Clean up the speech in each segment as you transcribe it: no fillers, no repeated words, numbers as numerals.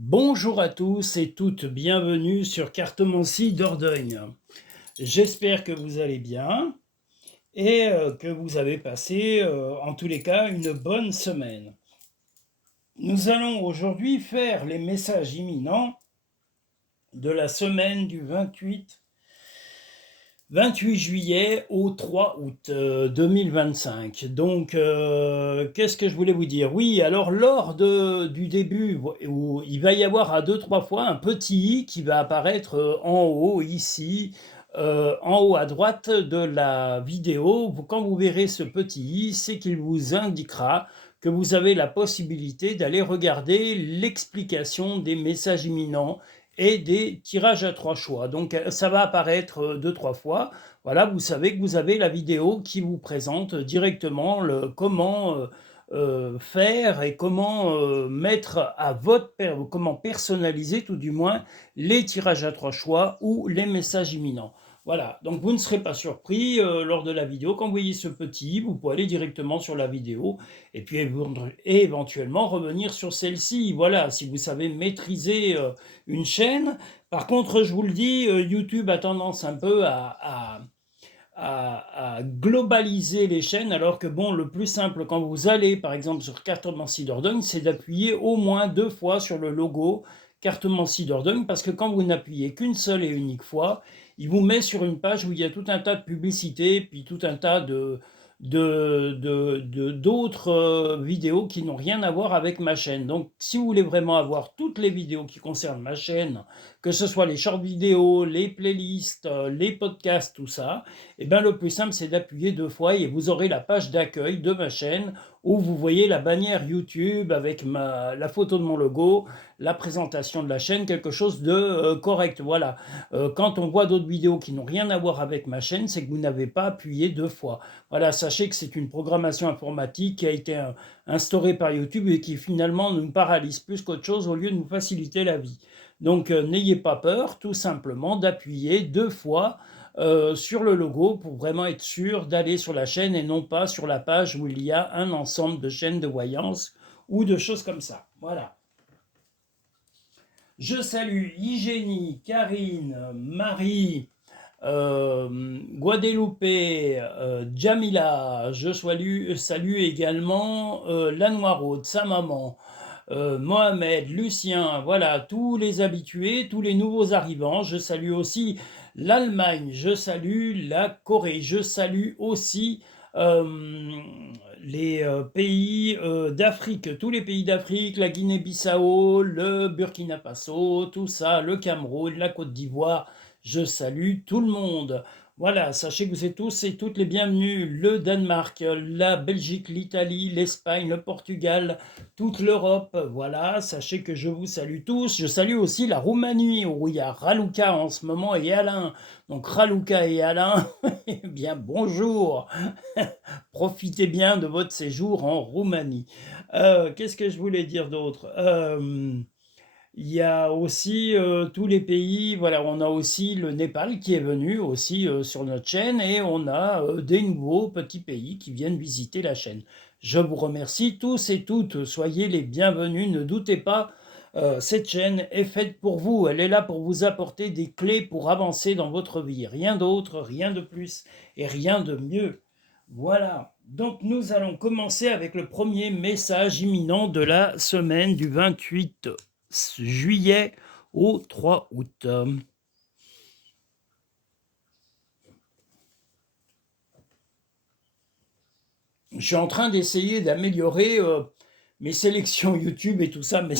Bonjour à tous et toutes, bienvenue sur Cartomancie Dordogne. J'espère que vous allez bien et que vous avez passé en tous les cas une bonne semaine. Nous allons aujourd'hui faire les messages imminents de la semaine du 28 juillet au 3 août 2025. Donc, qu'est-ce que je voulais vous dire? Oui, alors lors du début, où il va y avoir à deux, trois fois un petit i qui va apparaître en haut, ici, en haut à droite de la vidéo. Quand vous verrez ce petit i, c'est qu'il vous indiquera que vous avez la possibilité d'aller regarder l'explication des messages imminents et des tirages à trois choix. Donc ça va apparaître deux, trois fois. Voilà, vous savez que vous avez la vidéo qui vous présente directement comment faire et comment mettre à comment personnaliser tout du moins les tirages à trois choix ou les messages imminents. Voilà, donc vous ne serez pas surpris lors de la vidéo. Quand vous voyez ce petit, vous pouvez aller directement sur la vidéo et puis éventuellement revenir sur celle-ci. Voilà, si vous savez maîtriser une chaîne. Par contre, je vous le dis, YouTube a tendance un peu à globaliser les chaînes, alors que bon, le plus simple quand vous allez par exemple sur Cartomancie Dordogne, c'est d'appuyer au moins deux fois sur le logo Cartomancie Dordogne, parce que quand vous n'appuyez qu'une seule et unique fois, il vous met sur une page où il y a tout un tas de publicités, puis tout un tas d'autres vidéos qui n'ont rien à voir avec ma chaîne. Donc si vous voulez vraiment avoir toutes les vidéos qui concernent ma chaîne, que ce soit les short vidéos, les playlists, les podcasts, tout ça, et bien le plus simple c'est d'appuyer deux fois et vous aurez la page d'accueil de ma chaîne où vous voyez la bannière YouTube avec la photo de mon logo, la présentation de la chaîne, quelque chose de correct. Voilà. Quand on voit d'autres vidéos qui n'ont rien à voir avec ma chaîne, c'est que vous n'avez pas appuyé deux fois. Voilà, sachez que c'est une programmation informatique qui a été instaurée par YouTube et qui finalement nous paralyse plus qu'autre chose au lieu de nous faciliter la vie. Donc n'ayez pas peur, tout simplement d'appuyer deux fois sur le logo pour vraiment être sûr d'aller sur la chaîne et non pas sur la page où il y a un ensemble de chaînes de voyance ou de choses comme ça. Voilà. Je salue Igénie, Karine, Marie, Guadeloupe, Jamila. Je salue également la Noiraude, sa maman, Mohamed, Lucien, voilà, tous les habitués, tous les nouveaux arrivants. Je salue aussi l'Allemagne, je salue la Corée, je salue aussi les pays d'Afrique, tous les pays d'Afrique, la Guinée-Bissau, le Burkina Faso, tout ça, le Cameroun, la Côte d'Ivoire. Je salue tout le monde. Voilà, sachez que vous êtes tous et toutes les bienvenus. Le Danemark, la Belgique, l'Italie, l'Espagne, le Portugal, toute l'Europe. Voilà, sachez que je vous salue tous. Je salue aussi la Roumanie, où il y a Raluca en ce moment et Alain. Donc Raluca et Alain, eh bien bonjour. Profitez bien de votre séjour en Roumanie. Qu'est-ce que je voulais dire d'autre? Il y a aussi tous les pays, voilà, on a aussi le Népal qui est venu aussi sur notre chaîne et on a des nouveaux petits pays qui viennent visiter la chaîne. Je vous remercie tous et toutes, soyez les bienvenus, ne doutez pas, cette chaîne est faite pour vous, elle est là pour vous apporter des clés pour avancer dans votre vie, rien d'autre, rien de plus et rien de mieux. Voilà, donc nous allons commencer avec le premier message imminent de la semaine du 28 juillet au 3 août. Je suis en train d'essayer d'améliorer mes sélections YouTube et tout ça, mais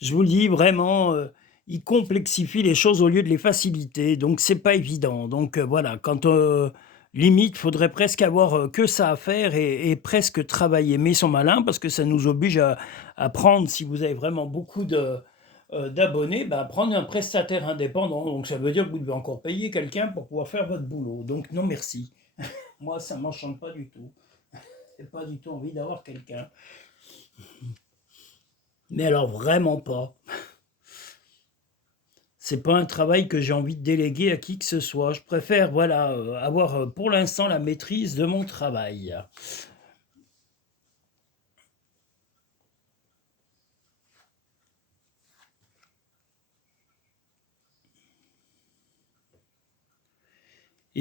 je vous le dis vraiment, il complexifie les choses au lieu de les faciliter, donc c'est pas évident. Donc voilà, quand limite, faudrait presque avoir que ça à faire et presque travailler. Mais ils sont malins parce que ça nous oblige à prendre, si vous avez vraiment beaucoup d'abonnés, bah, prendre un prestataire indépendant. Donc ça veut dire que vous devez encore payer quelqu'un pour pouvoir faire votre boulot. Donc non merci. Moi, ça ne m'enchante pas du tout. J'ai pas du tout envie d'avoir quelqu'un. Mais alors vraiment pas. C'est pas un travail que j'ai envie de déléguer à qui que ce soit. Je préfère, voilà, avoir pour l'instant la maîtrise de mon travail.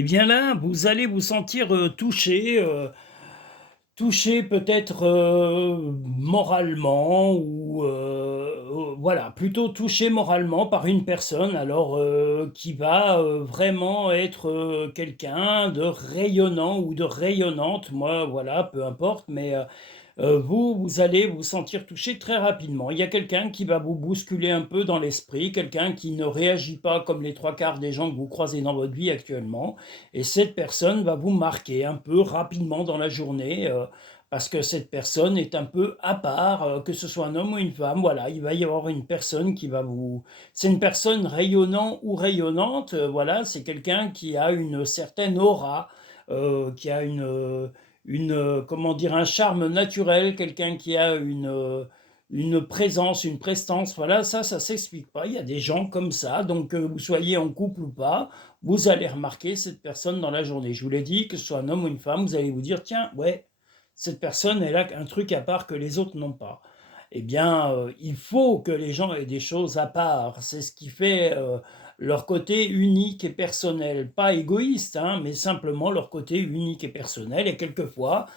Eh bien là, vous allez vous sentir touché, touché peut-être moralement ou voilà, plutôt touché moralement par une personne alors qui va vraiment être quelqu'un de rayonnant ou de rayonnante, moi voilà, peu importe, mais vous allez vous sentir touché très rapidement. Il y a quelqu'un qui va vous bousculer un peu dans l'esprit, quelqu'un qui ne réagit pas comme les trois quarts des gens que vous croisez dans votre vie actuellement. Et cette personne va vous marquer un peu rapidement dans la journée, parce que cette personne est un peu à part, que ce soit un homme ou une femme. Voilà, il va y avoir une personne qui va vous... C'est une personne rayonnant ou rayonnante, voilà, c'est quelqu'un qui a une certaine aura, qui a comment dire, un charme naturel, quelqu'un qui a une présence, une prestance, voilà, ça s'explique pas. Il y a des gens comme ça, donc que vous soyez en couple ou pas, vous allez remarquer cette personne dans la journée. Je vous l'ai dit, que ce soit un homme ou une femme, vous allez vous dire, tiens, ouais, cette personne, elle a un truc à part que les autres n'ont pas. Eh bien, il faut que les gens aient des choses à part. C'est ce qui fait leur côté unique et personnel. Pas égoïste, hein, mais simplement leur côté unique et personnel. Et quelquefois,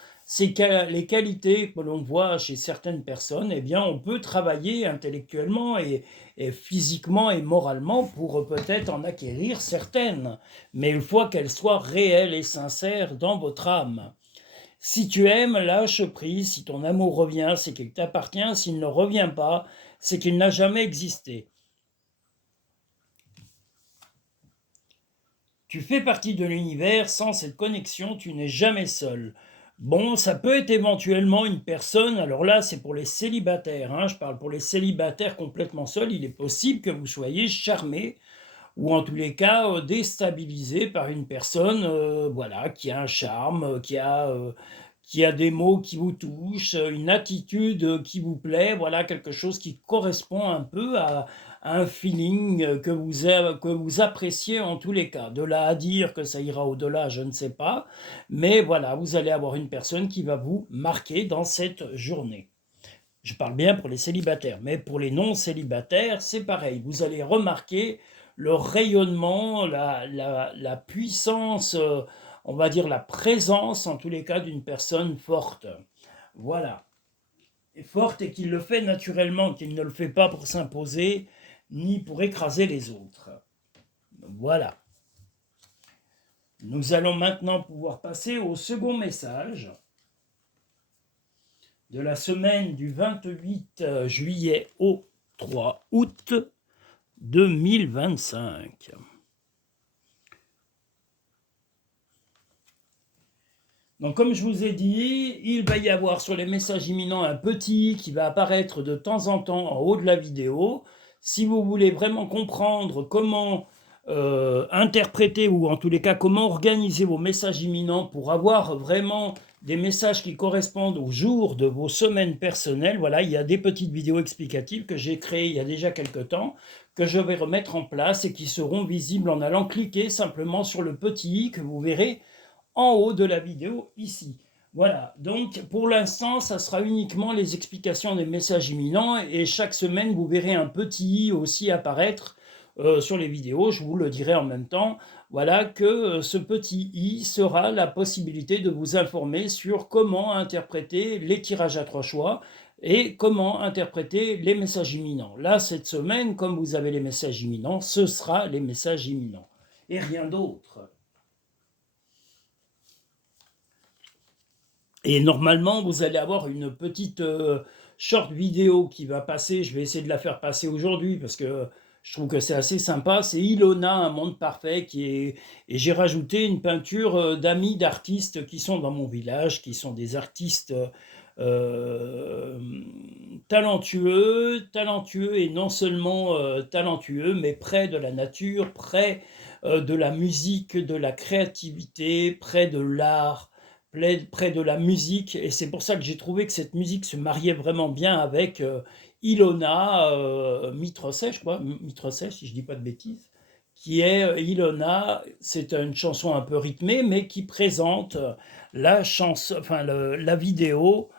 les qualités que l'on voit chez certaines personnes, eh bien, on peut travailler intellectuellement et physiquement et moralement pour peut-être en acquérir certaines. Mais il faut qu'elles soient réelles et sincères dans votre âme. Si tu aimes, lâche prise. Si ton amour revient, c'est qu'il t'appartient. S'il ne revient pas, c'est qu'il n'a jamais existé. Tu fais partie de l'univers. Sans cette connexion, tu n'es jamais seul. Bon, ça peut être éventuellement une personne, alors là c'est pour les célibataires, hein, je parle pour les célibataires complètement seuls, il est possible que vous soyez charmé ou en tous les cas déstabilisé par une personne voilà, qui a un charme, qui a des mots qui vous touchent, une attitude qui vous plaît, voilà, quelque chose qui correspond un peu à un feeling que vous appréciez en tous les cas. De là à dire que ça ira au-delà, je ne sais pas, mais voilà, vous allez avoir une personne qui va vous marquer dans cette journée. Je parle bien pour les célibataires, mais pour les non-célibataires, c'est pareil. Vous allez remarquer le rayonnement, la puissance, on va dire la présence en tous les cas d'une personne forte. Voilà. Et forte et qu'il le fait naturellement, qu'il ne le fait pas pour s'imposer, ni pour écraser les autres. Voilà. Nous allons maintenant pouvoir passer au second message de la semaine du 28 juillet au 3 août 2025. Donc comme je vous ai dit, il va y avoir sur les messages imminents un petit qui va apparaître de temps en temps en haut de la vidéo. Si vous voulez vraiment comprendre comment interpréter ou en tous les cas comment organiser vos messages imminents pour avoir vraiment des messages qui correspondent au jour de vos semaines personnelles, voilà, il y a des petites vidéos explicatives que j'ai créées il y a déjà quelques temps, que je vais remettre en place et qui seront visibles en allant cliquer simplement sur le petit i que vous verrez en haut de la vidéo ici. Voilà, donc pour l'instant, ça sera uniquement les explications des messages imminents et chaque semaine, vous verrez un petit i aussi apparaître sur les vidéos, je vous le dirai en même temps. Voilà que ce petit i sera la possibilité de vous informer sur comment interpréter les tirages à trois choix et comment interpréter les messages imminents. Là, cette semaine, comme vous avez les messages imminents, ce sera les messages imminents et rien d'autre. Et normalement, vous allez avoir une petite short vidéo qui va passer. Je vais essayer de la faire passer aujourd'hui parce que je trouve que c'est assez sympa. C'est Ilona, un monde parfait, et j'ai rajouté une peinture d'amis d'artistes qui sont dans mon village, qui sont des artistes talentueux et non seulement talentueux, mais près de la nature, près de la musique, de la créativité, près de l'art, près de la musique, et c'est pour ça que j'ai trouvé que cette musique se mariait vraiment bien avec Ilona Mitrosset, je crois, Mitrosset, si je dis pas de bêtises, qui est Ilona, c'est une chanson un peu rythmée, mais qui présente la chanson, enfin la vidéo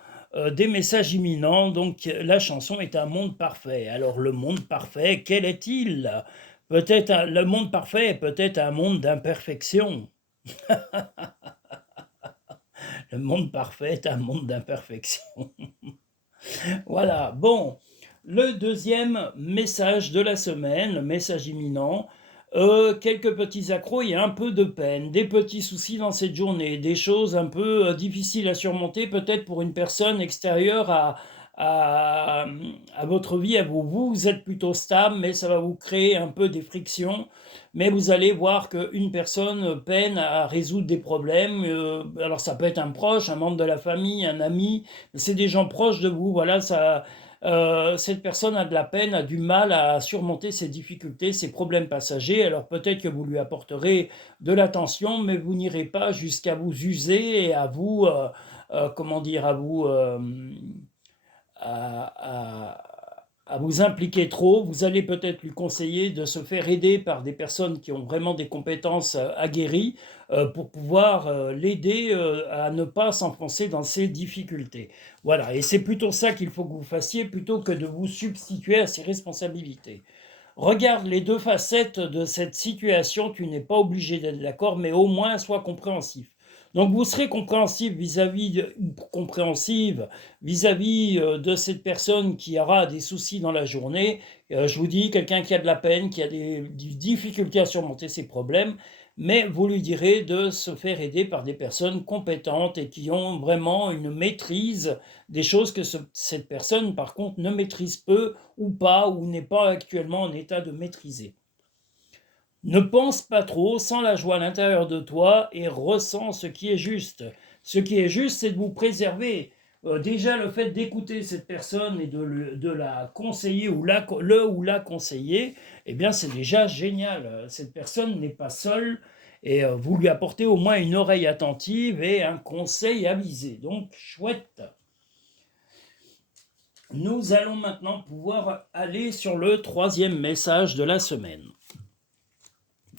des messages imminents. Donc la chanson est un monde parfait. Alors le monde parfait, quel est-il? Le monde parfait est peut-être un monde d'imperfection. Le monde parfait est un monde d'imperfection. Voilà, bon, le deuxième message de la semaine, message imminent, quelques petits accros et un peu de peine, des petits soucis dans cette journée, des choses un peu difficiles à surmonter, peut-être pour une personne extérieure à, à votre vie, à vous. Vous êtes plutôt stable, mais ça va vous créer un peu des frictions. Mais vous allez voir qu'une personne peine à résoudre des problèmes. Alors ça peut être un proche, un membre de la famille, un ami, c'est des gens proches de vous. Voilà, ça, cette personne a de la peine, a du mal à surmonter ses difficultés, ses problèmes passagers. Alors peut-être que vous lui apporterez de l'attention, mais vous n'irez pas jusqu'à vous user et à vous, comment dire, à vous, à vous impliquer trop. Vous allez peut-être lui conseiller de se faire aider par des personnes qui ont vraiment des compétences aguerries pour pouvoir l'aider à ne pas s'enfoncer dans ses difficultés. Voilà, et c'est plutôt ça qu'il faut que vous fassiez plutôt que de vous substituer à ses responsabilités. Regarde les deux facettes de cette situation, tu n'es pas obligé d'être d'accord, mais au moins sois compréhensif. Donc vous serez compréhensif compréhensive vis-à-vis de cette personne qui aura des soucis dans la journée. Je vous dis, quelqu'un qui a de la peine, qui a des difficultés à surmonter ses problèmes, mais vous lui direz de se faire aider par des personnes compétentes et qui ont vraiment une maîtrise des choses que cette personne, par contre, ne maîtrise peu ou pas, ou n'est pas actuellement en état de maîtriser. Ne pense pas trop, sens la joie à l'intérieur de toi et ressens ce qui est juste. Ce qui est juste, c'est de vous préserver. Déjà, le fait d'écouter cette personne et de la conseiller ou la conseiller, eh bien, c'est déjà génial. Cette personne n'est pas seule et vous lui apportez au moins une oreille attentive et un conseil avisé. Donc, chouette. Nous allons maintenant pouvoir aller sur le troisième message de la semaine.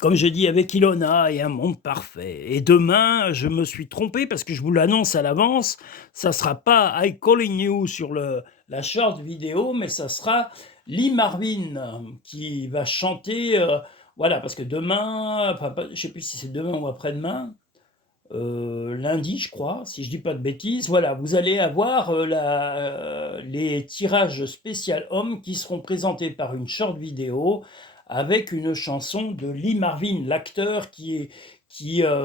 Comme je dis avec Ilona et un monde parfait. Et demain, je me suis trompé parce que je vous l'annonce à l'avance, ça ne sera pas I Calling You sur la short vidéo, mais ça sera Lee Marvin qui va chanter. Voilà, parce que demain, enfin, je ne sais plus si c'est demain ou après-demain, lundi, je crois, si je dis pas de bêtises. Voilà, vous allez avoir les tirages spécial hommes qui seront présentés par une short vidéo avec une chanson de Lee Marvin, l'acteur qui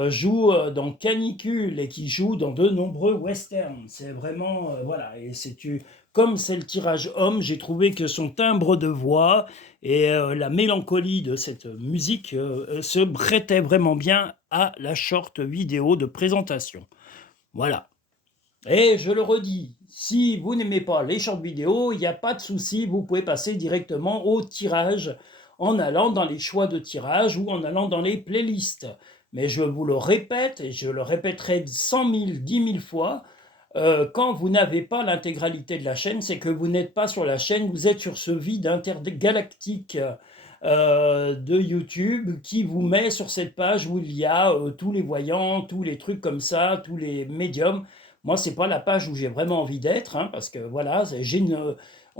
joue dans Canicule et qui joue dans de nombreux westerns. C'est vraiment, voilà, et comme c'est le tirage homme, j'ai trouvé que son timbre de voix et la mélancolie de cette musique se prêtait vraiment bien à la short vidéo de présentation. Voilà. Et je le redis, si vous n'aimez pas les short vidéos, il n'y a pas de souci, vous pouvez passer directement au tirage en allant dans les choix de tirage ou en allant dans les playlists. Mais je vous le répète, et je le répéterai 100 000, 10 000 fois, quand vous n'avez pas l'intégralité de la chaîne, c'est que vous n'êtes pas sur la chaîne, vous êtes sur ce vide intergalactique de YouTube qui vous met sur cette page où il y a tous les voyants, tous les trucs comme ça, tous les médiums. Moi, c'est pas la page où j'ai vraiment envie d'être, hein, parce que voilà,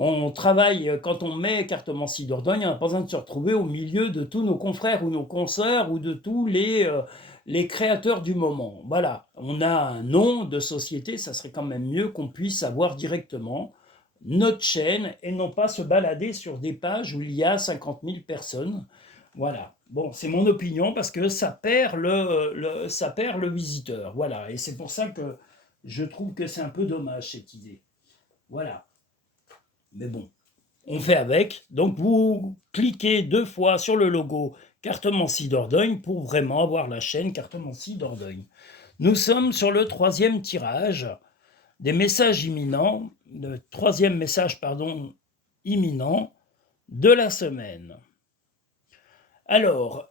on travaille, quand on met Cartomancie Dordogne, on n'a pas besoin de se retrouver au milieu de tous nos confrères ou nos consoeurs ou de tous les créateurs du moment. Voilà, on a un nom de société, ça serait quand même mieux qu'on puisse savoir directement notre chaîne et non pas se balader sur des pages où il y a 50 000 personnes. Voilà. Bon, c'est mon opinion parce que ça perd ça perd le visiteur. Voilà. Et c'est pour ça que je trouve que c'est un peu dommage cette idée. Voilà. Mais bon, on fait avec. Donc vous cliquez 2 fois sur le logo Cartomancie Dordogne pour vraiment avoir la chaîne Cartomancie Dordogne. Nous sommes sur le troisième tirage des messages imminents, le troisième message, pardon, imminent de la semaine. Alors,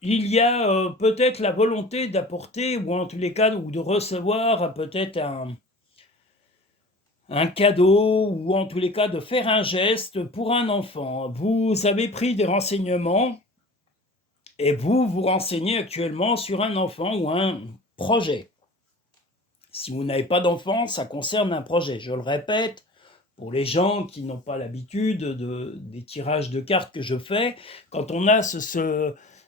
il y a peut-être la volonté d'apporter, ou en tous les cas, ou de recevoir peut-être un cadeau, ou en tous les cas de faire un geste pour un enfant. Vous avez pris des renseignements et vous vous renseignez actuellement sur un enfant ou un projet. Si vous n'avez pas d'enfant, ça concerne un projet. Je le répète, pour les gens qui n'ont pas l'habitude des tirages de cartes que je fais, quand on a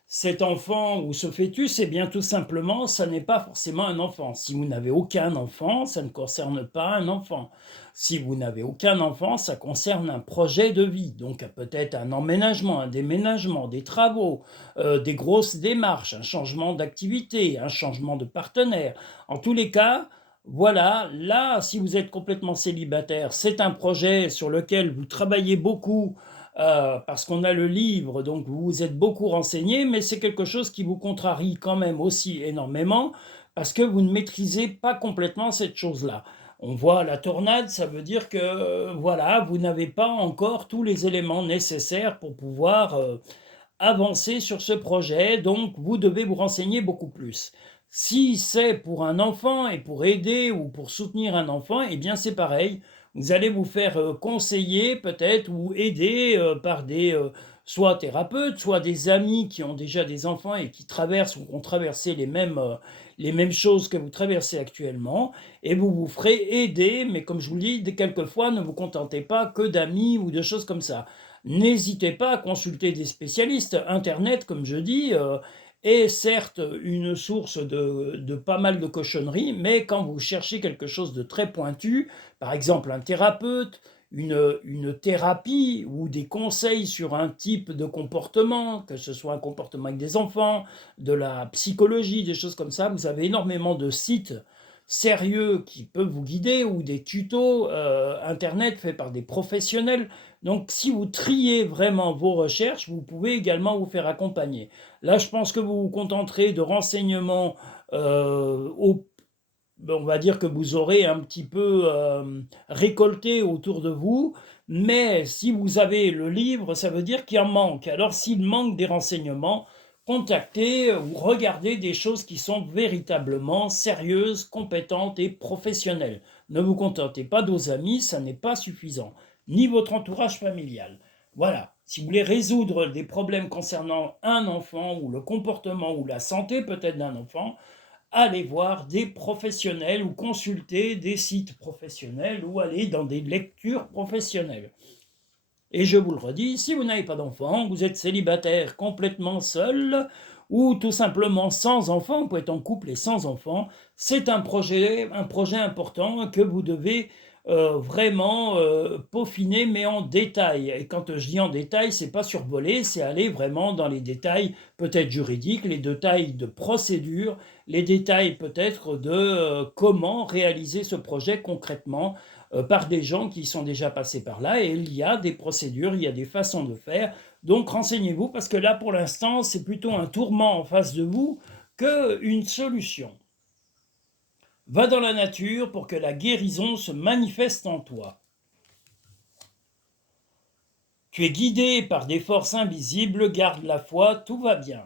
cet enfant ou ce fœtus, eh bien tout simplement, ça n'est pas forcément un enfant. Si vous n'avez aucun enfant, ça ne concerne pas un enfant. Si vous n'avez aucun enfant, ça concerne un projet de vie, donc peut-être un emménagement, un déménagement, des travaux, des grosses démarches, un changement d'activité, un changement de partenaire. En tous les cas, voilà, là, si vous êtes complètement célibataire, c'est un projet sur lequel vous travaillez beaucoup parce qu'on a le livre, donc vous vous êtes beaucoup renseigné, mais c'est quelque chose qui vous contrarie quand même aussi énormément parce que vous ne maîtrisez pas complètement cette chose-là. On voit la tornade, ça veut dire que voilà, vous n'avez pas encore tous les éléments nécessaires pour pouvoir avancer sur ce projet, donc vous devez vous renseigner beaucoup plus. Si c'est pour un enfant et pour aider ou pour soutenir un enfant, eh bien c'est pareil. Vous allez vous faire conseiller peut-être ou aider par des soit thérapeutes, soit des amis qui ont déjà des enfants et qui traversent ou ont traversé les mêmes choses que vous traversez actuellement, et vous vous ferez aider, mais comme je vous le dis, quelquefois ne vous contentez pas que d'amis ou de choses comme ça. N'hésitez pas à consulter des spécialistes. Internet, comme je dis, est certes une source de pas mal de cochonneries, mais quand vous cherchez quelque chose de très pointu, par exemple un thérapeute, une thérapie ou des conseils sur un type de comportement, que ce soit un comportement avec des enfants, de la psychologie, des choses comme ça, vous avez énormément de sites sérieux qui peuvent vous guider ou des tutos internet faits par des professionnels. Donc si vous triez vraiment vos recherches, vous pouvez également vous faire accompagner. Là, je pense que vous vous contenterez de renseignements on va dire que vous aurez un petit peu récolté autour de vous, mais si vous avez le livre, ça veut dire qu'il en manque. Alors s'il manque des renseignements, contactez ou regardez des choses qui sont véritablement sérieuses, compétentes et professionnelles. Ne vous contentez pas de vos amis, ça n'est pas suffisant, ni votre entourage familial. Voilà, si vous voulez résoudre des problèmes concernant un enfant ou le comportement ou la santé peut-être d'un enfant, allez voir des professionnels ou consulter des sites professionnels ou aller dans des lectures professionnelles. Et je vous le redis, si vous n'avez pas d'enfant, vous êtes célibataire complètement seul ou tout simplement sans enfant, vous pouvez être en couple et sans enfant, c'est un projet important que vous devez vraiment peaufiner, mais en détail. Et quand je dis en détail, c'est pas survoler, c'est aller vraiment dans les détails peut-être juridiques, les détails de procédure, les détails peut-être de comment réaliser ce projet concrètement par des gens qui sont déjà passés par là, et il y a des procédures, il y a des façons de faire. Donc renseignez-vous, parce que là, pour l'instant, c'est plutôt un tourment en face de vous qu'une solution. Va dans la nature pour que la guérison se manifeste en toi. Tu es guidé par des forces invisibles, garde la foi, tout va bien.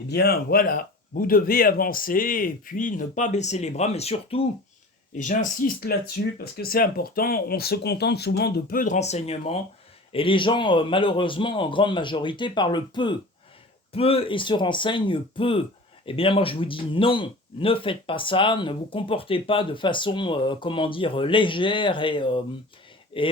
Eh bien, voilà, vous devez avancer et puis ne pas baisser les bras, mais surtout, et j'insiste là-dessus parce que c'est important, on se contente souvent de peu de renseignements et les gens, malheureusement, en grande majorité, parlent peu et se renseignent peu. Eh bien, moi, je vous dis non, ne faites pas ça, ne vous comportez pas de façon, comment dire, légère et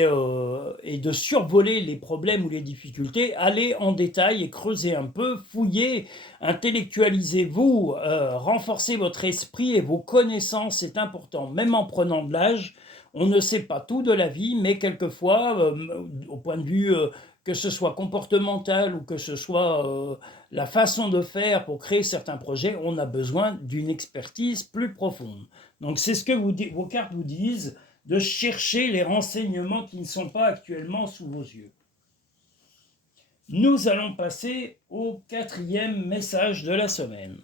de survoler les problèmes ou les difficultés. Allez en détail et creusez un peu, fouillez, intellectualisez-vous, renforcez votre esprit et vos connaissances, c'est important, même en prenant de l'âge. On ne sait pas tout de la vie, mais quelquefois, au point de vue que ce soit comportemental ou que ce soit la façon de faire pour créer certains projets, on a besoin d'une expertise plus profonde. Donc c'est ce que vos cartes vous disent, de chercher les renseignements qui ne sont pas actuellement sous vos yeux. Nous allons passer au 4e message de la semaine.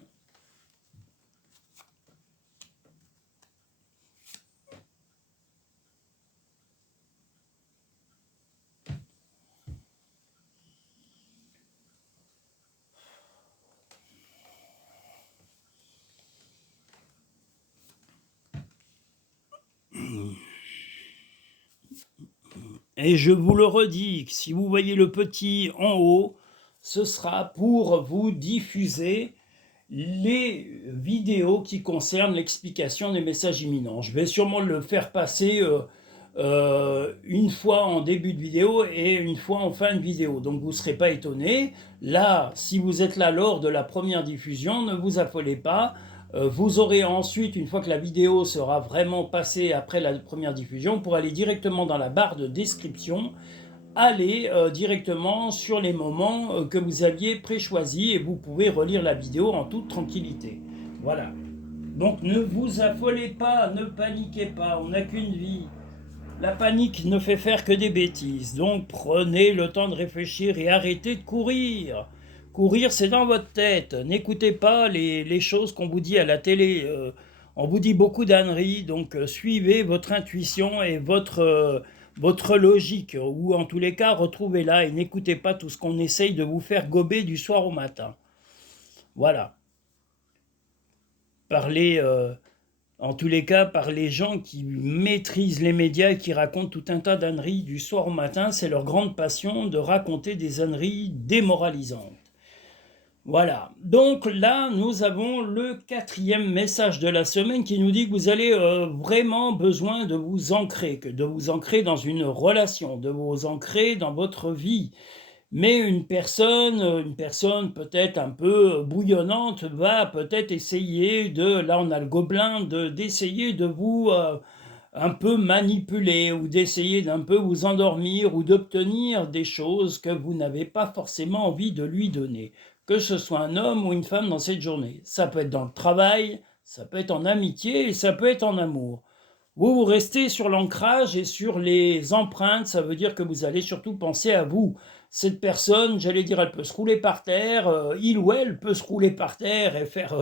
Et je vous le redis, si vous voyez le petit en haut, ce sera pour vous diffuser les vidéos qui concernent l'explication des messages imminents. Je vais sûrement le faire passer une fois en début de vidéo et une fois en fin de vidéo. Donc vous ne serez pas étonné. Là, si vous êtes là lors de la première diffusion, ne vous affolez pas. Vous aurez ensuite, une fois que la vidéo sera vraiment passée après la première diffusion, pour aller directement dans la barre de description, aller directement sur les moments que vous aviez préchoisis et vous pouvez relire la vidéo en toute tranquillité. Voilà. Donc ne vous affolez pas, ne paniquez pas, on n'a qu'une vie. La panique ne fait faire que des bêtises, donc prenez le temps de réfléchir et arrêtez de courir. Courir, c'est dans votre tête. N'écoutez pas les choses qu'on vous dit à la télé. On vous dit beaucoup d'âneries, donc suivez votre intuition et votre logique, ou en tous les cas, retrouvez-la et n'écoutez pas tout ce qu'on essaye de vous faire gober du soir au matin. Voilà. Parlez... en tous les cas, par les gens qui maîtrisent les médias et qui racontent tout un tas d'âneries du soir au matin. C'est leur grande passion de raconter des âneries démoralisantes. Voilà. Donc là, nous avons le 4e message de la semaine qui nous dit que vous avez vraiment besoin de vous ancrer, de vous ancrer dans une relation, de vous ancrer dans votre vie. Mais une personne peut-être un peu bouillonnante va peut-être essayer là on a le gobelin, d'essayer de vous un peu manipuler ou d'essayer d'un peu vous endormir ou d'obtenir des choses que vous n'avez pas forcément envie de lui donner. Que ce soit un homme ou une femme dans cette journée. Ça peut être dans le travail, ça peut être en amitié et ça peut être en amour. Vous restez sur l'ancrage et sur les empreintes, ça veut dire que vous allez surtout penser à vous. Cette personne, j'allais dire, elle peut se rouler par terre, il ou elle peut se rouler par terre et faire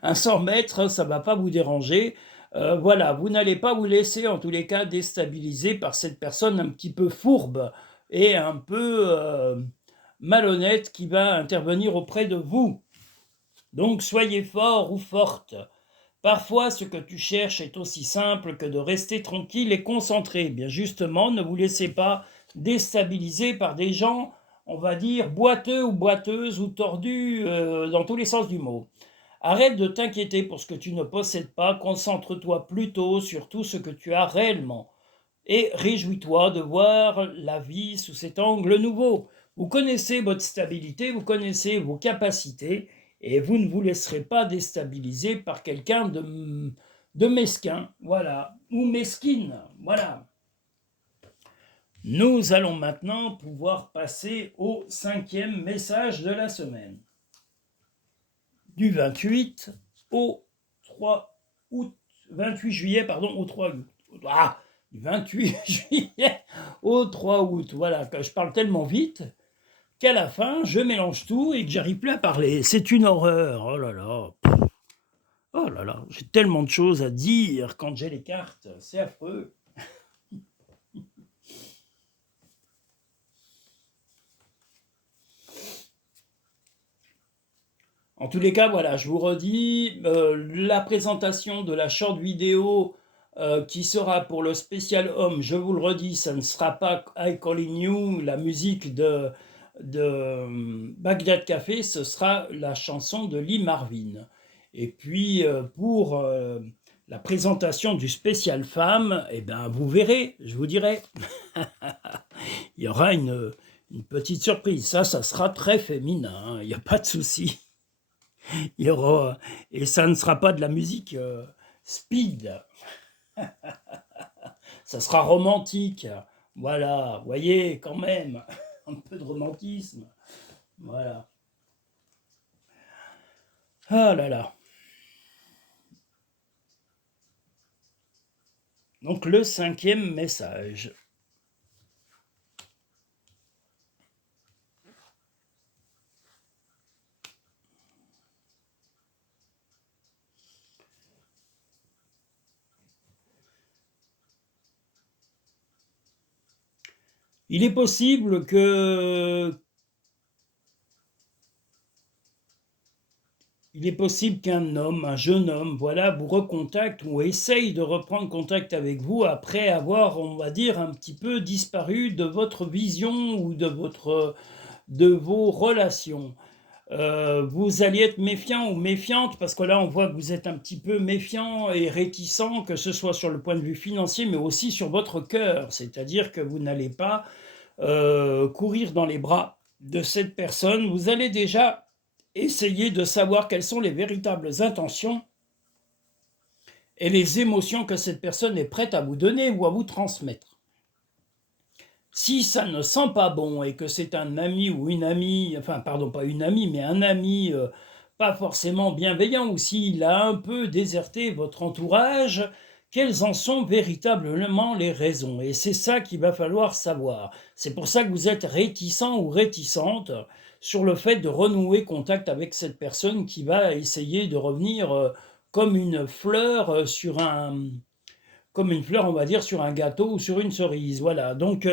un 100 mètres, ça ne va pas vous déranger. Voilà, vous n'allez pas vous laisser en tous les cas déstabiliser par cette personne un petit peu fourbe et un peu malhonnête qui va intervenir auprès de vous. Donc soyez fort ou forte. Parfois, ce que tu cherches est aussi simple que de rester tranquille et concentré. Bien justement, ne vous laissez pas déstabiliser par des gens, on va dire, boiteux ou boiteuses ou tordus dans tous les sens du mot. Arrête de t'inquiéter pour ce que tu ne possèdes pas, concentre-toi plutôt sur tout ce que tu as réellement. Et réjouis-toi de voir la vie sous cet angle nouveau. Vous connaissez votre stabilité, vous connaissez vos capacités, et vous ne vous laisserez pas déstabiliser par quelqu'un de mesquin, voilà, ou mesquine, voilà. Nous allons maintenant pouvoir passer au 5e message de la semaine. Du 28 au 3 août, 28 juillet, pardon, au 3 août. Ah, du 28 juillet au 3 août, voilà, que je parle tellement vite qu'à la fin, je mélange tout et que j'arrive plus à parler. C'est une horreur, oh là là. Oh là là, j'ai tellement de choses à dire quand j'ai les cartes, c'est affreux. En tous les cas, voilà, je vous redis, la présentation de la short vidéo qui sera pour le spécial homme, je vous le redis, ça ne sera pas I Calling You, la musique de Bagdad Café, ce sera la chanson de Lee Marvin. Et puis pour la présentation du spécial femme, eh ben, vous verrez, je vous dirai. Il y aura une petite surprise, ça sera très féminin, hein, il n'y a pas de souci. Il y aura, et ça ne sera pas de la musique speed. Ça sera romantique. Voilà, vous voyez, quand même, un peu de romantisme. Voilà. Ah là là. Donc le 5e message. Il est possible qu'un homme, un jeune homme, voilà, vous recontacte ou essaye de reprendre contact avec vous après avoir, on va dire, un petit peu disparu de votre vision ou de vos relations. vous allez être méfiant ou méfiante, parce que là, on voit que vous êtes un petit peu méfiant et réticent, que ce soit sur le point de vue financier, mais aussi sur votre cœur. C'est-à-dire que vous n'allez pas courir dans les bras de cette personne. Vous allez déjà essayer de savoir quelles sont les véritables intentions et les émotions que cette personne est prête à vous donner ou à vous transmettre. Si ça ne sent pas bon et que c'est un ami ou une amie, enfin pardon, pas une amie, mais un ami pas forcément bienveillant, ou s'il a un peu déserté votre entourage, quelles en sont véritablement les raisons? Et c'est ça qu'il va falloir savoir. C'est pour ça que vous êtes réticent ou réticente sur le fait de renouer contact avec cette personne qui va essayer de revenir comme une fleur sur un, comme une fleur, on va dire, sur un gâteau ou sur une cerise. Voilà. Donc,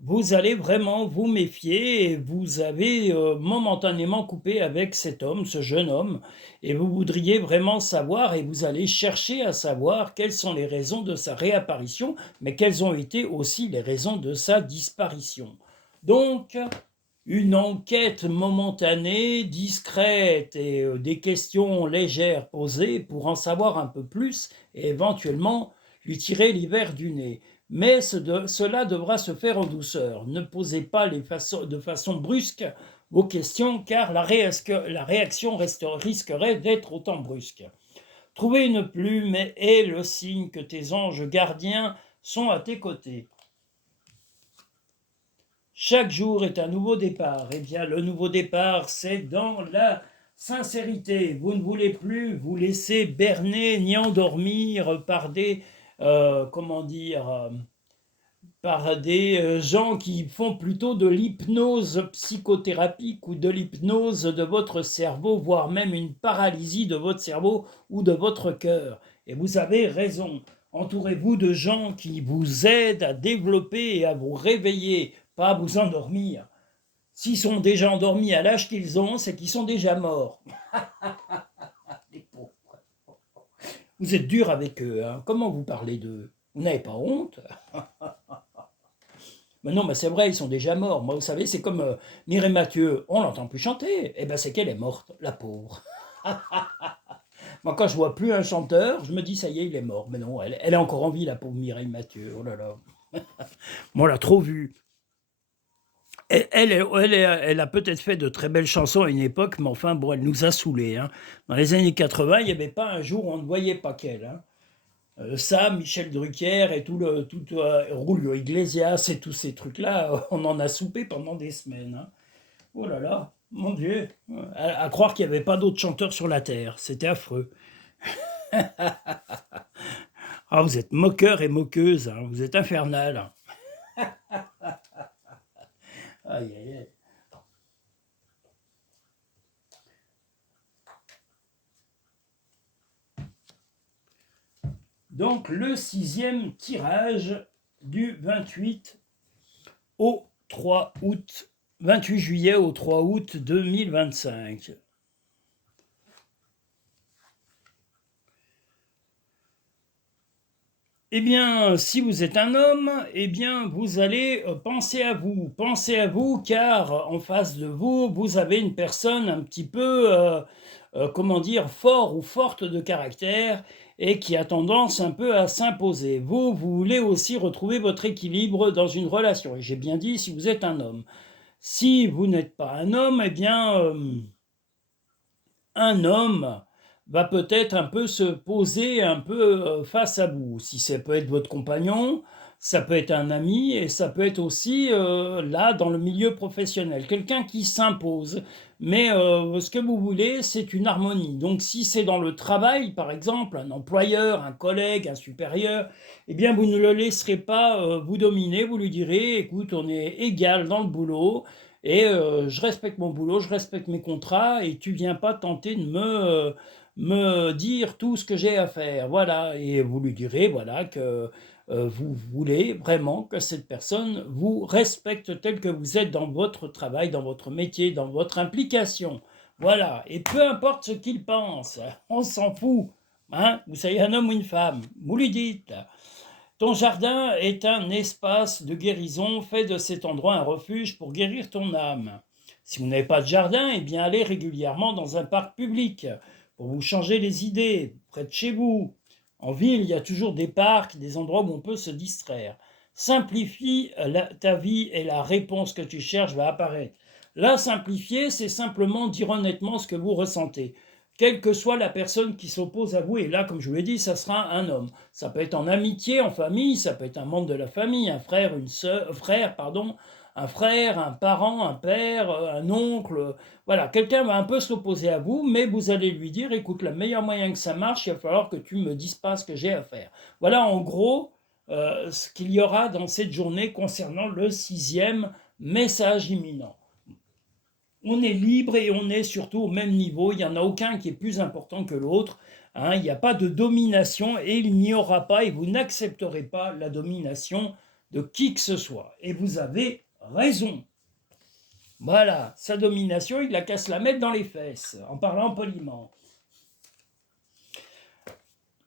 vous allez vraiment vous méfier et vous avez momentanément coupé avec cet homme, ce jeune homme, et vous voudriez vraiment savoir et vous allez chercher à savoir quelles sont les raisons de sa réapparition, mais quelles ont été aussi les raisons de sa disparition. Donc, une enquête momentanée, discrète et des questions légères posées pour en savoir un peu plus et éventuellement lui tirer l'hiver du nez. Mais cela devra se faire en douceur. Ne posez pas de façon brusque vos questions car la réaction risquerait d'être autant brusque. Trouvez une plume et le signe que tes anges gardiens sont à tes côtés. Chaque jour est un nouveau départ. Eh bien, le nouveau départ, c'est dans la sincérité. Vous ne voulez plus vous laisser berner ni endormir par des, comment dire, par des gens qui font plutôt de l'hypnose psychothérapique ou de l'hypnose de votre cerveau, voire même une paralysie de votre cerveau ou de votre cœur. Et vous avez raison. Entourez-vous de gens qui vous aident à développer et à vous réveiller, pas à vous endormir. S'ils sont déjà endormis à l'âge qu'ils ont, c'est qu'ils sont déjà morts. Les pauvres. Vous êtes dur avec eux, hein. Comment vous parlez d'eux? Vous n'avez pas honte? Mais non, mais c'est vrai, ils sont déjà morts. Moi, vous savez, c'est comme Mireille Mathieu, on l'entend plus chanter. Eh bien, c'est qu'elle est morte, la pauvre. Moi, quand je vois plus un chanteur, je me dis, ça y est, il est mort. Mais non, elle est encore en vie, la pauvre Mireille Mathieu. Oh là là. Moi, on l'a trop vue. Elle a peut-être fait de très belles chansons à une époque, mais enfin, bon, elle nous a saoulés, hein. Dans les années 80, il n'y avait pas un jour où on ne voyait pas qu'elle, hein. Ça, Michel Drucker et tout Julio Iglesias et tous ces trucs-là, on en a soupé pendant des semaines, hein. Oh là là, mon Dieu, à croire qu'il n'y avait pas d'autres chanteurs sur la terre, c'était affreux. Ah, vous êtes moqueur et moqueuse, hein, vous êtes infernal. Aïe, aïe, aïe. Donc le 6e tirage du 28 au 3 août, 28 juillet au 3 août 2025. Eh bien, si vous êtes un homme, eh bien, vous allez penser à vous, car en face de vous, vous avez une personne un petit peu, comment dire, fort ou forte de caractère et qui a tendance un peu à s'imposer. Vous voulez aussi retrouver votre équilibre dans une relation. Et j'ai bien dit, si vous êtes un homme. Si vous n'êtes pas un homme, eh bien, un homme va peut-être un peu se poser un peu face à vous. Si ça peut être votre compagnon, ça peut être un ami et ça peut être aussi là dans le milieu professionnel, quelqu'un qui s'impose. Mais ce que vous voulez, c'est une harmonie. Donc si c'est dans le travail, par exemple, un employeur, un collègue, un supérieur, eh bien vous ne le laisserez pas vous dominer, vous lui direz, écoute, on est égal dans le boulot, et je respecte mon boulot, je respecte mes contrats, et tu viens pas tenter de me dire tout ce que j'ai à faire. Voilà, et vous lui direz voilà que vous voulez vraiment que cette personne vous respecte tel que vous êtes dans votre travail, dans votre métier, dans votre implication. Voilà, et peu importe ce qu'il pense, on s'en fout, hein, vous soyez un homme ou une femme, vous lui dites. Ton jardin est un espace de guérison, fais de cet endroit un refuge pour guérir ton âme. Si vous n'avez pas de jardin, eh bien allez régulièrement dans un parc public pour vous changer les idées, près de chez vous. En ville, il y a toujours des parcs, des endroits où on peut se distraire. Simplifie ta vie et la réponse que tu cherches va apparaître. Là, simplifier, c'est simplement dire honnêtement ce que vous ressentez. Quelle que soit la personne qui s'oppose à vous, et là, comme je vous l'ai dit, ça sera un homme. Ça peut être en amitié, en famille, ça peut être un membre de la famille, un frère, une sœur, frère, pardon, un frère, un parent, un père, un oncle. Voilà, quelqu'un va un peu s'opposer à vous, mais vous allez lui dire, écoute, le meilleur moyen que ça marche, il va falloir que tu me dises pas ce que j'ai à faire. Voilà, en gros, ce qu'il y aura dans cette journée concernant le 6e message imminent. On est libre et on est surtout au même niveau. Il n'y en a aucun qui est plus important que l'autre. Hein, il n'y a pas de domination et il n'y aura pas, et vous n'accepterez pas la domination de qui que ce soit. Et vous avez raison. Voilà, sa domination, il a qu'à se la mettre dans les fesses, en parlant poliment.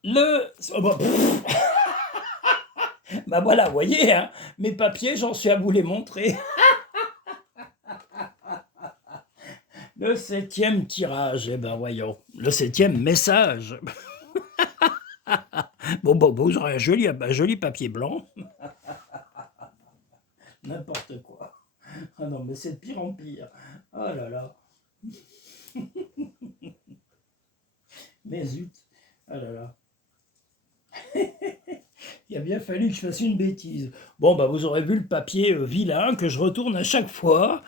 Oh bah voilà, vous voyez, hein, mes papiers, j'en suis à vous les montrer. Le 7e tirage, eh ben voyons, le 7e message. Bon, vous aurez un joli papier blanc. N'importe quoi. Ah non, mais c'est de pire en pire. Oh là là. Mais zut. Oh là là. Il a bien fallu que je fasse une bêtise. Bon, bah vous aurez vu le papier vilain que je retourne à chaque fois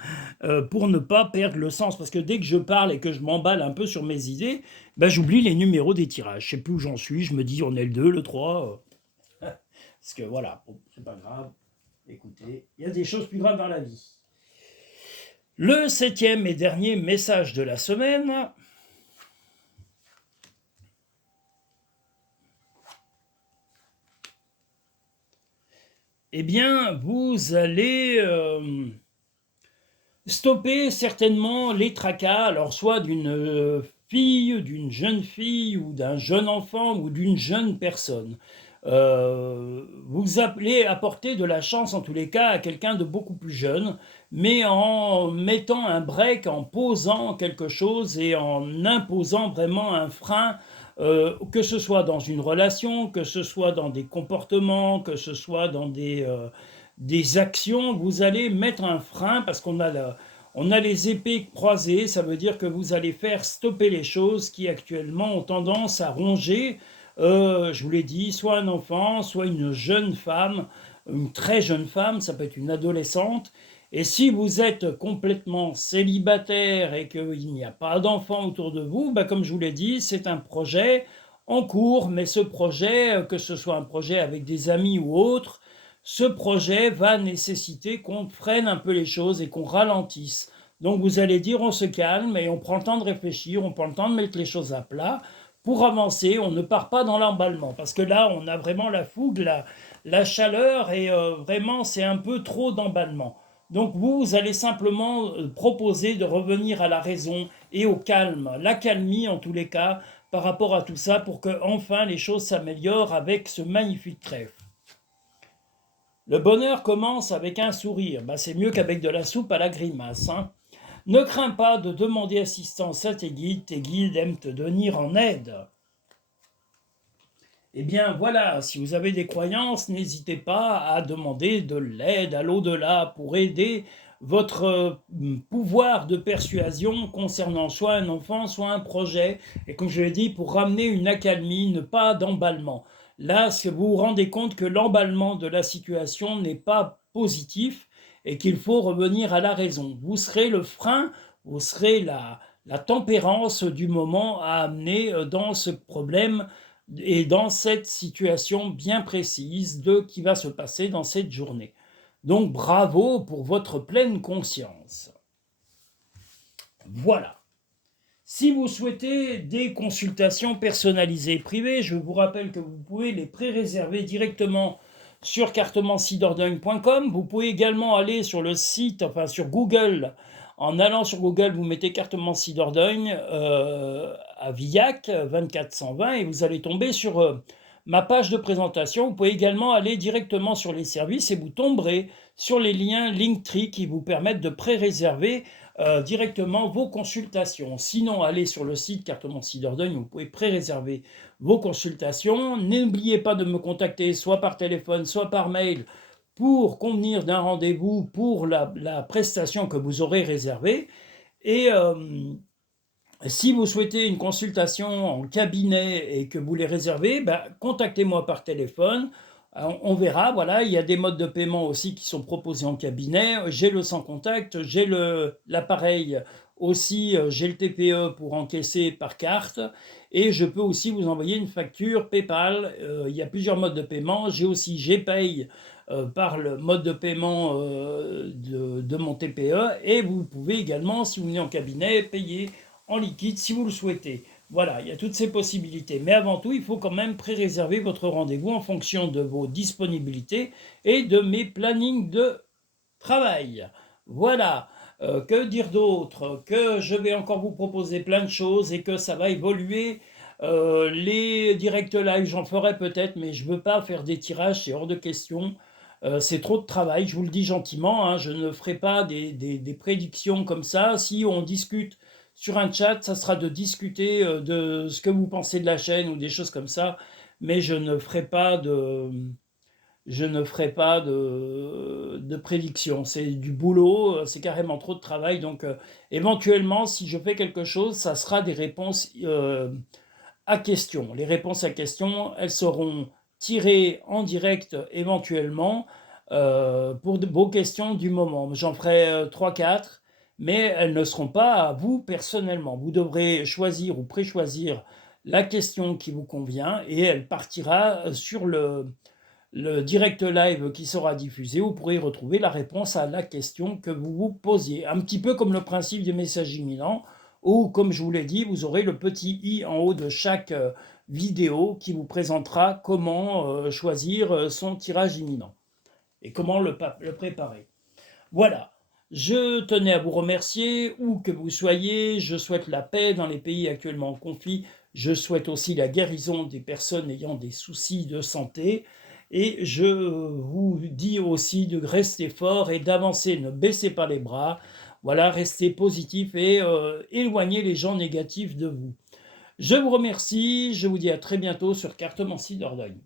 pour ne pas perdre le sens. Parce que dès que je parle et que je m'emballe un peu sur mes idées, bah, j'oublie les numéros des tirages. Je sais plus où j'en suis. Je me dis on est le 2, le 3. Parce que voilà, bon, c'est pas grave. Écoutez, il y a des choses plus graves dans la vie. Le 7e et dernier message de la semaine. Eh bien, vous allez stopper certainement les tracas, alors soit d'une fille, d'une jeune fille, ou d'un jeune enfant, ou d'une jeune personne. Vous appelez apporter de la chance en tous les cas à quelqu'un de beaucoup plus jeune, mais en mettant un break, en posant quelque chose et en imposant vraiment un frein, que ce soit dans une relation, que ce soit dans des comportements, que ce soit dans des actions, vous allez mettre un frein parce on a les épées croisées, ça veut dire que vous allez faire stopper les choses qui actuellement ont tendance à ronger. Je vous l'ai dit, soit un enfant, soit une jeune femme, une très jeune femme, ça peut être une adolescente. Et si vous êtes complètement célibataire et qu'il n'y a pas d'enfant autour de vous, bah comme je vous l'ai dit, c'est un projet en cours, mais ce projet, que ce soit un projet avec des amis ou autre, ce projet va nécessiter qu'on freine un peu les choses et qu'on ralentisse. Donc vous allez dire on se calme et on prend le temps de réfléchir, on prend le temps de mettre les choses à plat pour avancer, on ne part pas dans l'emballement parce que là on a vraiment la fougue, la chaleur et vraiment c'est un peu trop d'emballement. Donc vous allez simplement proposer de revenir à la raison et au calme, l'accalmie en tous les cas par rapport à tout ça pour que enfin les choses s'améliorent avec ce magnifique trèfle. Le bonheur commence avec un sourire. Ben, c'est mieux qu'avec de la soupe à la grimace. Hein. Ne crains pas de demander assistance à tes guides aiment te venir en aide. Eh bien voilà, si vous avez des croyances, n'hésitez pas à demander de l'aide à l'au-delà pour aider votre pouvoir de persuasion concernant soit un enfant, soit un projet, et comme je l'ai dit, pour ramener une accalmie, ne pas d'emballement. Là, vous vous rendez compte que l'emballement de la situation n'est pas positif et qu'il faut revenir à la raison. Vous serez le frein, vous serez la tempérance du moment à amener dans ce problème et dans cette situation bien précise de qui va se passer dans cette journée. Donc bravo pour votre pleine conscience. Voilà. Si vous souhaitez des consultations personnalisées privées, je vous rappelle que vous pouvez les pré-réserver directement sur cartomanciedordogne.com. Vous pouvez également aller sur le site, enfin sur Google. En allant sur Google, vous mettez Cartomancie Dordogne à Villac 2420 et vous allez tomber sur ma page de présentation. Vous pouvez également aller directement sur les services et vous tomberez sur les liens Linktree qui vous permettent de pré-réserver directement vos consultations. Sinon, allez sur le site Cartomancie Dordogne, vous pouvez pré-réserver vos consultations. N'oubliez pas de me contacter soit par téléphone, soit par mail pour convenir d'un rendez-vous pour la prestation que vous aurez réservée. Et si vous souhaitez une consultation en cabinet et que vous les réservez, ben, contactez-moi par téléphone. On verra, voilà, il y a des modes de paiement aussi qui sont proposés en cabinet. J'ai le sans contact, j'ai l'appareil aussi, j'ai le TPE pour encaisser par carte et je peux aussi vous envoyer une facture PayPal. Il y a plusieurs modes de paiement. J'ai aussi GPay par le mode de paiement de mon TPE et vous pouvez également, si vous venez en cabinet, payer en liquide si vous le souhaitez. Voilà, il y a toutes ces possibilités. Mais avant tout, il faut quand même pré-réserver votre rendez-vous en fonction de vos disponibilités et de mes plannings de travail. Voilà. Que dire d'autre? Que je vais encore vous proposer plein de choses et que ça va évoluer. Les directs live, j'en ferai peut-être, mais je ne veux pas faire des tirages, c'est hors de question. C'est trop de travail, je vous le dis gentiment, hein, je ne ferai pas des prédictions comme ça. Si on discute sur un chat, ça sera de discuter de ce que vous pensez de la chaîne ou des choses comme ça, mais je ne ferai pas de prédiction. C'est du boulot, c'est carrément trop de travail. Donc, éventuellement, si je fais quelque chose, ça sera des réponses à questions. Les réponses à questions, elles seront tirées en direct éventuellement pour vos questions du moment. J'en ferai 3-4, mais elles ne seront pas à vous personnellement. Vous devrez choisir ou préchoisir la question qui vous convient et elle partira sur le direct live qui sera diffusé. Vous pourrez retrouver la réponse à la question que vous vous posiez. Un petit peu comme le principe des messages imminents, où, comme je vous l'ai dit, vous aurez le petit i en haut de chaque vidéo qui vous présentera comment choisir son tirage imminent et comment le préparer. Voilà. Je tenais à vous remercier, où que vous soyez. Je souhaite la paix dans les pays actuellement en conflit. Je souhaite aussi la guérison des personnes ayant des soucis de santé. Et je vous dis aussi de rester fort et d'avancer, ne baissez pas les bras. Voilà, restez positif et éloignez les gens négatifs de vous. Je vous remercie, je vous dis à très bientôt sur Cartomancie Dordogne.